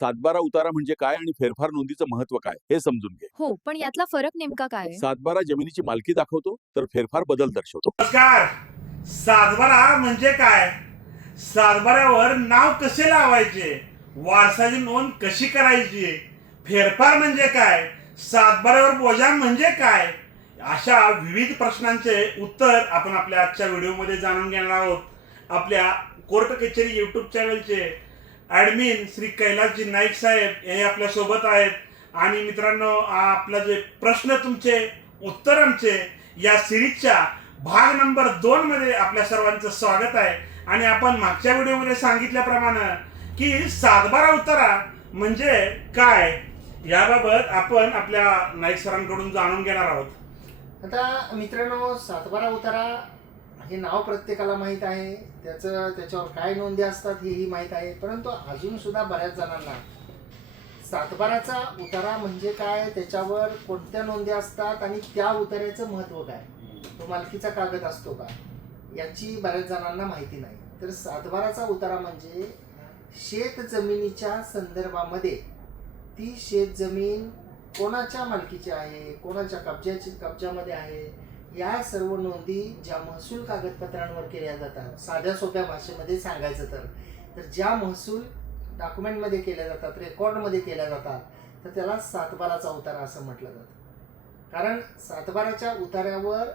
सातबारा उतारा म्हणजे काय आणि फेरफार नोंदीचं महत्व काय हे समजून घे. हो, पण यातला फरक नेमका काय आहे? सातबारा जमिनीची मालकी दाखवतो तर फेरफार बदल दर्शवतो. नमस्कार. सातबारा म्हणजे काय? सातबाऱ्यावर नाव कसे लावायचे, वारसाची नोंद कशी करायची, फेरफार म्हणजे काय, सातबाऱ्यावर बोजा म्हणजे काय, अशा विविध प्रश्नांचे उत्तर आपण आपल्या आजच्या व्हिडिओमध्ये जाणून घेणार आहोत. आपल्या कोर्ट कचेरी युट्यूब चॅनलचे ॲडमिन श्री कैलासजी नाईक साहेब हे आपल्या सोबत आहेत. आणि मित्रांनो, आपला जे प्रश्न तुमचे उत्तर आमचे या सिरीजच्या भाग नंबर 2 मध्ये आपल्या सर्वांचं स्वागत आहे. आणि आपण मागच्या व्हिडिओमध्ये सांगितल्याप्रमाणे की सातबारा उतारा म्हणजे काय याबाबत आपण आपल्या नाईक सरांकडून जाणून घेणार आहोत. आता मित्रांनो, सातबारा उतारा हे नाव प्रत्येकाला माहीत आहे, त्याच्यावर काय नोंदी असतात हेही माहीत आहे. परंतु अजून सुद्धा बऱ्याच जणांना सातबाराचा उतारा म्हणजे काय, त्याच्यावर कोणत्या नोंदी असतात आणि त्या उतार्याचं महत्त्व काय, तो मालकीचा कागद असतो का, याची बऱ्याच जणांना माहिती नाही. तर सातबाराचा उतारा म्हणजे शेत जमिनीच्या संदर्भामध्ये ती शेत जमीन कोणाच्या मालकीची आहे, कोणाच्या कब्जामध्ये आहे, या सर्व नोंदी ज्या महसूल कागदपत्रांवर केल्या जातात, साध्या सोप्या भाषेमध्ये सांगायचं तर ज्या महसूल डॉक्युमेंटमध्ये केल्या जातात, रेकॉर्डमध्ये केल्या जातात, तर त्याला सातबाराचा उतारा असं म्हटलं जातं. कारण सातबाराच्या उतार्यावर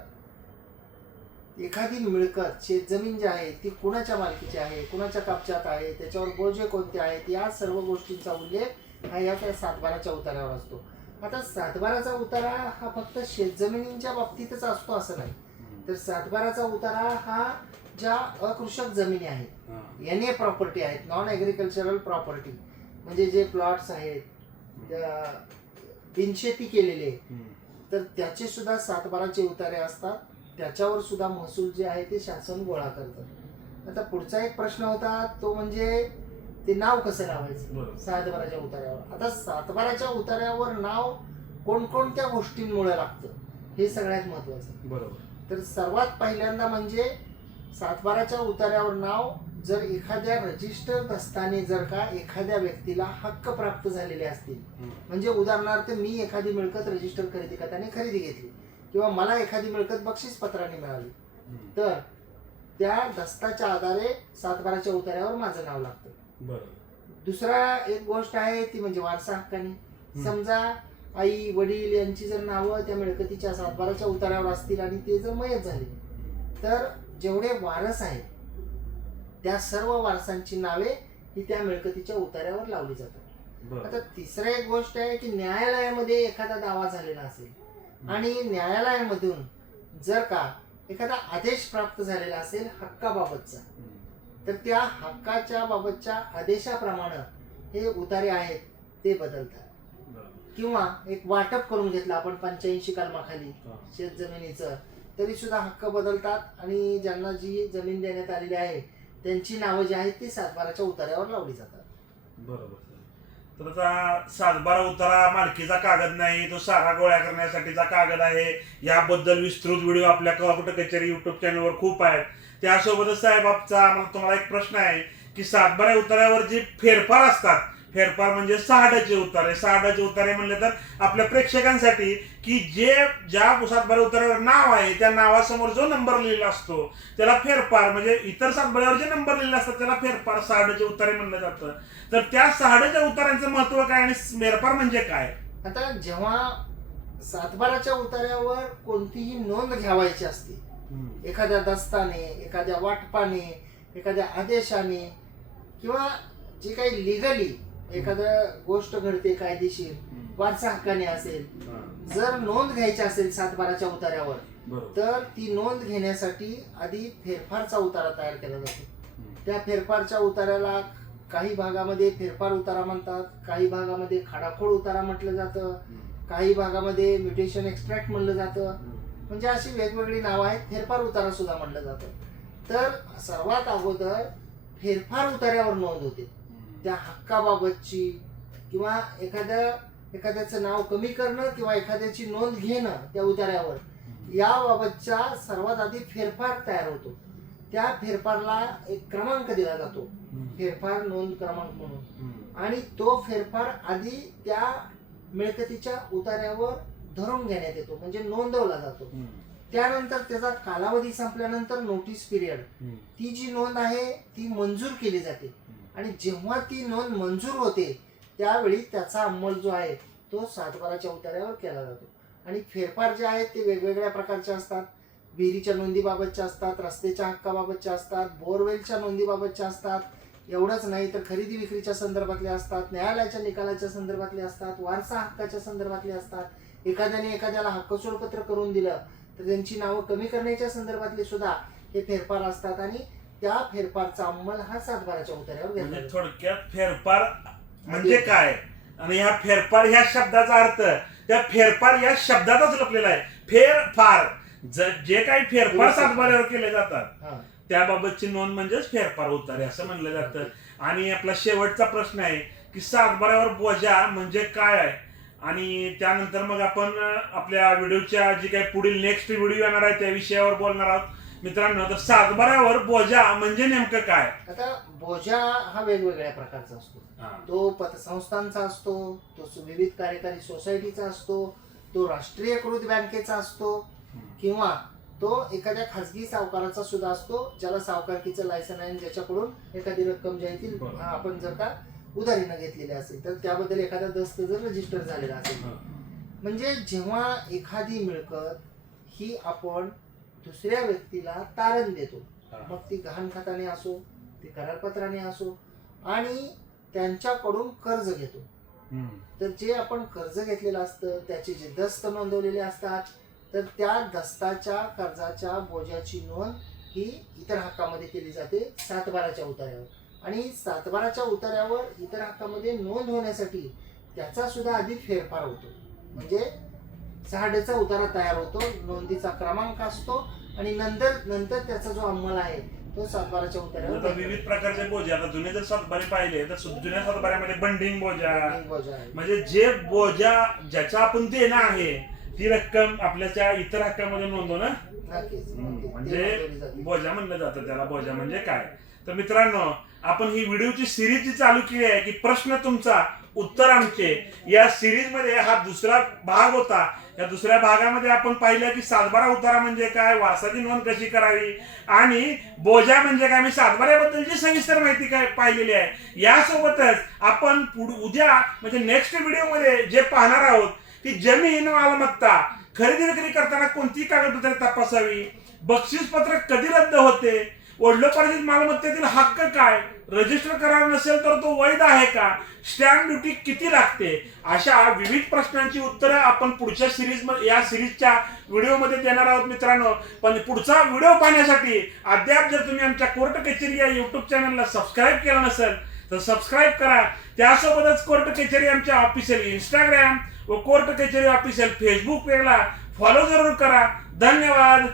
एखादी मिळकत, शेतजमीन जी आहे ती कुणाच्या मालकीची आहे, कुणाच्या कब्जात आहे, त्याच्यावर बोजे कोणते आहेत, या सर्व गोष्टींचा उल्लेख हा या सातबाराच्या उतार्यावर असतो. आता सातबाराचा उतारा हा फक्त शेतजमिनींच्या बाबतीतच असतो असं नाही, तर सातबाराचा उतारा हा ज्या अकृषक जमिनी आहेत, NA प्रॉपर्टी आहेत, नॉन ॲग्रिकल्चरल प्रॉपर्टी, म्हणजे जे प्लॉट्स आहेत, बिनशेती केलेले, तर त्याचे सुद्धा सातबाराचे उतारे असतात. त्याच्यावर सुद्धा महसूल जे आहे ते शासन गोळा करतं. आता पुढचा एक प्रश्न होता तो म्हणजे ते नाव कसं लावायचं सातबाराच्या उतार्यावर. आता सातबाराच्या उतार्यावर नाव कोणकोणत्या गोष्टींमुळे लागतं हे सगळ्यात महत्वाचं. बरोबर. तर सर्वात पहिल्यांदा म्हणजे सातबाराच्या उतार्यावर नाव जर एखाद्या रजिस्टर दस्ताने जर का एखाद्या व्यक्तीला हक्क प्राप्त झालेले असतील, म्हणजे उदाहरणार्थ मी एखादी मिळकत रजिस्टर खरेदी करताना खरेदी घेतली किंवा मला एखादी मिळकत बक्षीस पत्राने मिळाली, तर त्या दस्ताच्या आधारे सातबाराच्या उतार्यावर माझं नाव लागतं. दुसरा एक गोष्ट आहे ती म्हणजे वारसा हक्काने. समजा आई वडील यांची जर नावं त्या मिळकतीच्या सातबाराच्या उतार्यावर असतील आणि ते जर मयत झाले, तर जेवढे वारस आहेत त्या सर्व वारसांची नावे ही त्या मिळकतीच्या उतार्यावर लावली जातात. आता तिसरा एक गोष्ट आहे की न्यायालयामध्ये एखादा दावा झालेला असेल आणि न्यायालयामधून जर का एखादा आदेश प्राप्त झालेला असेल हक्काबाबतचा, तर त्या हक्काच्या बाबतच्या आदेशाप्रमाणे हे उतारे आहेत ते बदलतात. किंवा एक वाटप करून घेतलं आपण 85 कलमाखाली शेत जमिनीचं, तरी सुद्धा हक्क बदलतात आणि ज्यांना जी जमीन देण्यात आलेली आहे त्यांची नावं जी आहेत ती सातबाराच्या उतार्यावर लावली जातात. बरोबर. तर आता सातबारा उतारा मालकीचा कागद नाही, तो सारा गोळा करण्यासाठीचा कागद आहे. याबद्दल विस्तृत व्हिडिओ आपल्या कोर्ट कचेरी युट्यूब चॅनलवर खूप आहेत. त्यासोबतच साहेबांचा मला तुम्हाला एक प्रश्न आहे की सातबारा उतार्यावर जे फेरफार असतात, फेरफार म्हणजे सहाडाचे उतारे. सहाडाचे उतारे म्हणले तर आपल्या प्रेक्षकांसाठी की ज्या सातबारा उतार्यावर नाव आहे त्या नावासमोर जो नंबर लिहिलेला असतो त्याला फेरफार, म्हणजे इतर सातबाऱ्यावर जे नंबर लिहिलेले असतात त्याला फेरफार, सहाडाचे उतारे म्हणलं जातं. तर त्या सहाडाच्या उतार्यांचं महत्व काय आणि फेरफार म्हणजे काय? आता जेव्हा सातबाराच्या उतार्यावर कोणतीही नोंद घ्यावायची असते, एखाद्या दस्ताने, एखाद्या वाटपाने, एखाद्या आदेशाने किंवा जे काही लिगली एखाद्या गोष्ट घडते कायदेशीर वारसा हक्काने असेल, जर नोंद घ्यायची असेल सातबाराच्या उतार्यावर, तर ती नोंद घेण्यासाठी आधी फेरफारचा उतारा तयार केला जातो. त्या फेरफारच्या उतार्याला काही भागामध्ये फेरफार उतारा म्हणतात, काही भागामध्ये खाडाखोड उतारा म्हटलं जातं, काही भागामध्ये म्युटेशन एक्सट्रॅक्ट म्हणलं जातं, म्हणजे अशी वेगवेगळी नावं आहेत. फेरफार उतारा सुद्धा म्हटलं जातं. तर सर्वात अगोदर फेरफार उतार्यावर नोंद होते त्या हक्काबाबतची, किंवा एखाद्याचं नाव कमी करणं किंवा एखाद्याची नोंद घेणं त्या उतार्यावर, याबाबतच्या सर्वात आधी फेरफार तयार होतो. त्या फेरफारला एक क्रमांक दिला जातो, फेरफार नोंद क्रमांक म्हणून. आणि तो फेरफार आधी त्या मिळकतीच्या उतार्यावर धरून घेण्यात येतो, म्हणजे नोंदवला जातो. त्यानंतर त्याचा कालावधी संपल्यानंतर नोटीस पिरियड, ती जी नोंद आहे ती मंजूर केली जाते. आणि जेव्हा ती नोंद मंजूर होते त्यावेळी त्याचा अंमल जो आहे तो सातबाराच्या उतार्यावर केला जातो. आणि फेरफार जे आहेत ते वेगवेगळ्या प्रकारचे असतात. विहिरीच्या नोंदीबाबतच्या असतात, रस्त्याच्या हक्काबाबतच्या असतात, बोरवेलच्या नोंदीबाबतच्या असतात. एवढंच नाही तर खरेदी विक्रीच्या संदर्भातले असतात, न्यायालयाच्या निकालाच्या संदर्भातले असतात, वारसा हक्काच्या संदर्भातले असतात. एखाद्याने एखाद्याला हक्कसोडपत्र करून दिलं तर त्यांची नावं कमी करण्याच्या संदर्भातले सुद्धा हे फेरफार असतात. आणि त्या फेरफारचा अंमल हा सातबाराच्या उतार्यावर घेतला म्हणजे जातो. थोडक्यात फेरफार म्हणजे काय आणि ह्या फेरफार ह्या शब्दाचा अर्थ त्या फेरफार या शब्दातच लपलेला आहे. फेरफार जे काही फेरफार सातबाऱ्यावर केले जातात हा. त्याबाबतची नोंद म्हणजेच फेरफार उतारे असं म्हणलं जातं. आणि आपला शेवटचा प्रश्न आहे की सातबाऱ्यावर बोजा म्हणजे काय आहे. आणि त्यानंतर मग आपण आपल्या व्हिडिओच्या जी काही पुढील नेक्स्ट व्हिडिओ येणार आहे त्या विषयावर बोलणार आहोत. मित्रांनो, तर सातबाऱ्यावर बोजा म्हणजे नेमकं काय. आता बोजा हा वेगवेगळ्या प्रकारचा असतो. तो पतसंस्थांचा असतो, तो विविध कार्यकारी सोसायटीचा असतो, तो राष्ट्रीयकृत बँकेचा असतो, किंवा तो एखाद्या खासगी सावकाराचा सुद्धा असतो ज्याला सावकारकीचं लायसन आहे, ज्याच्याकडून एखादी रक्कम जी आहे ती आपण जर का उधारीनं घेतलेली असेल तर त्याबद्दल एखादा दस्त जर रजिस्टर झालेला असेल. म्हणजे जेव्हा एखादी मिळकत ही आपण दुसऱ्या व्यक्तीला तारण देतो, मग ती गहाण खात्याने असो, ती करारपत्राने असो, आणि त्यांच्याकडून कर्ज घेतो, तर जे आपण कर्ज घेतलेलं असतं त्याचे जे दस्त नोंदवलेले असतात तर त्या दस्ताच्या कर्जाच्या बोजाची नोंद ही इतर हक्कामध्ये केली जाते सातबाराच्या उतार्यावर. आणि सातबाराच्या उतार्यावर इतर हक्कामध्ये नोंद होण्यासाठी त्याचा सुद्धा आधी फेरफार होतो. म्हणजे 6 उतारा तयार होतो, नोंदीचा क्रमांक असतो, आणि नंतर त्याचा जो अंमल आहे तो सातबाराच्या उतार्यावर. विविध प्रकारचे बोजे आता जुने जर सातबारे पाहिले तर जुन्या सातबाऱ्यामध्ये बंडिंग बोजा आहे. म्हणजे जे बोजा ज्याचा आपण देणं आहे ती रक्कम आपल्याच्या इतर हक्कामध्ये नोंदवणं म्हणजे बोजा म्हणलं जातं. त्याला बोजा म्हणजे काय. तर मित्रांनो, आपण ही व्हिडिओची सिरीज जी चालू केली आहे की प्रश्न तुमचा उत्तर आमचे, या सिरीज मध्ये हा दुसरा भाग होता. या दुसऱ्या भागामध्ये आपण पाहिलं की सातबारा उतारा म्हणजे काय, वारसाची नोंद कशी करावी, आणि बोजा म्हणजे काय, मी सातबाऱ्याबद्दलची सविस्तर माहिती काय पाहिलेली आहे. यासोबतच आपण उद्या म्हणजे नेक्स्ट व्हिडिओमध्ये जे पाहणार आहोत की जमीन मालमत्ता खरेदी विक्री करताना कोणती कागदपत्रे तपासावी, बक्षीस पत्र कधी रद्द होते, वडिलोपार्जित मालमत्तेतील हक्क काय, रजिस्टर करार नसेल तर तो वैध आहे का, स्टॅम्प ड्युटी किती लागते, अशा विविध प्रश्नांची उत्तरं आपण पुढच्या या सिरीजच्या व्हिडिओमध्ये देणार आहोत मित्रांनो. पण पुढचा व्हिडिओ पाहण्यासाठी अद्याप जर तुम्ही आमच्या कोर्ट कचेरी या युट्यूब चॅनलला सबस्क्राईब केलं नसेल तर सबस्क्राईब करा. त्यासोबतच कोर्ट कचेरी आमच्या ऑफिशियल इंस्टाग्राम व कोर्ट कचेरी ऑफिशियल फेसबुक पेजला फॉलो जरूर करा. धन्यवाद.